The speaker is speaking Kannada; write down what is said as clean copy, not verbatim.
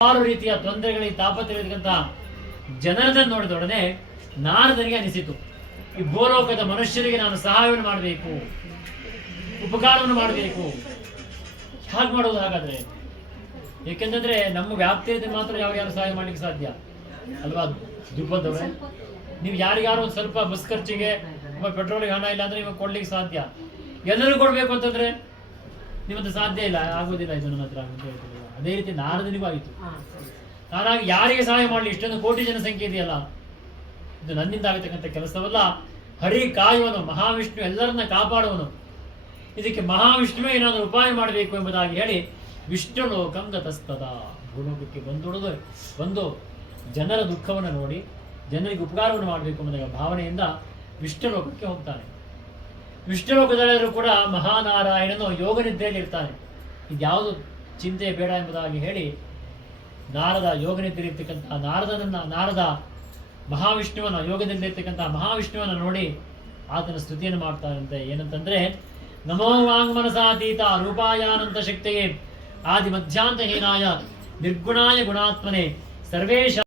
ಹಲವಾರು ರೀತಿಯ ತೊಂದರೆಗಳಿಗೆ ತಾಪತ್ರಯಕ್ಕಂತ ಜನರನ್ನು ನೋಡಿದೊಡನೆ ನಾರದನಿಗೆ ಅನಿಸಿತು, ಈ ಭೂಲೋಕದ ಮನುಷ್ಯರಿಗೆ ನಾನು ಸಹಾಯವನ್ನು ಮಾಡಬೇಕು, ಉಪಕಾರವನ್ನು ಮಾಡಬೇಕು. ಹಾಗೆ ಮಾಡುವುದು ಹಾಗಾದ್ರೆ? ಏಕೆಂತಂದ್ರೆ ನಮ್ಮ ವ್ಯಾಪ್ತಿಯಲ್ಲಿ ಮಾತ್ರ ಯಾರು ಸಹಾಯ ಮಾಡ್ಲಿಕ್ಕೆ ಸಾಧ್ಯ ಅಲ್ವಾ? ದುರ್ಬಂಧವೇ, ನೀವು ಯಾರಿಗಾರು ಒಂದು ಸ್ವಲ್ಪ ಬಸ್ ಖರ್ಚಿಗೆ ಪೆಟ್ರೋಲಿಗೆ ಹಣ ಇಲ್ಲ ಅಂದ್ರೆ ನಿಮಗೆ ಕೊಡ್ಲಿಕ್ಕೆ ಸಾಧ್ಯ. ಎಲ್ಲರೂ ಕೊಡ್ಬೇಕು ಅಂತಂದ್ರೆ ನಿಮ್ಮದು ಸಾಧ್ಯ ಇಲ್ಲ, ಆಗುವುದಿಲ್ಲ ಇದು ನನ್ನ ಹತ್ರ ಅಂತ ಹೇಳ್ತೀವಿ. ಅದೇ ರೀತಿ ನಾರದನಿಗೂ ಆಯಿತು. ನಾನಾಗಿ ಯಾರಿಗೆ ಸಹಾಯ ಮಾಡಲಿ? ಇಷ್ಟೊಂದು ಕೋಟಿ ಜನಸಂಖ್ಯೆ ಇದೆಯಲ್ಲ, ಇದು ನನ್ನಿಂದ ಆಗತಕ್ಕಂಥ ಕೆಲಸವಲ್ಲ. ಹರಿ ಕಾಯುವನು, ಮಹಾವಿಷ್ಣು ಎಲ್ಲರನ್ನ ಕಾಪಾಡುವನು. ಇದಕ್ಕೆ ಮಹಾವಿಷ್ಣುವೇ ಏನಾದರೂ ಉಪಾಯ ಮಾಡಬೇಕು ಎಂಬುದಾಗಿ ಹೇಳಿ ವಿಷ್ಣು ಲೋಕಂಗತಸ್ತದ, ಭೂಲೋಕಕ್ಕೆ ಬಂದು ಜನರ ದುಃಖವನ್ನು ನೋಡಿ ಜನರಿಗೆ ಉಪಕಾರವನ್ನು ಮಾಡಬೇಕು ಎಂಬುದಾಗಿ ಭಾವನೆಯಿಂದ ವಿಷ್ಣು ಲೋಕಕ್ಕೆ ಹೋಗ್ತಾನೆ. ವಿಷ್ಣು ಲೋಕದಲ್ಲೆಲ್ಲರೂ ಕೂಡ ಮಹಾನಾರಾಯಣನು ಯೋಗ ನಿದ್ರೆಯಲ್ಲಿ ಇರ್ತಾನೆ. ಇದ್ಯಾವುದು ಚಿಂತೆ ಬೇಡ ಎಂಬುದಾಗಿ ಹೇಳಿ ನಾರದ ಯೋಗ ನಿದ್ರೆಯಿರ್ತಕ್ಕಂತಹ ನಾರದ ಮಹಾವಿಷ್ಣುವನ ಯೋಗದಲ್ಲಿರ್ತಕ್ಕಂತಹ ಮಹಾವಿಷ್ಣುವನ ನೋಡಿ ಆತನ ಸ್ತುತಿಯನ್ನು ಮಾಡ್ತಾನಂತೆ. ಏನಂತಂದ್ರೆ, ನಮೋ ವಾಂಗ್ಮನಸಾತೀತ ರೂಪಾಯಾನಂತ ಶಕ್ತಿಯೇ ಆದಿ ಮಧ್ಯಾಂತ ಹೀನಾಯ ನಿರ್ಗುಣಾಯ ಗುಣಾತ್ಮನೆ ಸರ್ವೇಶ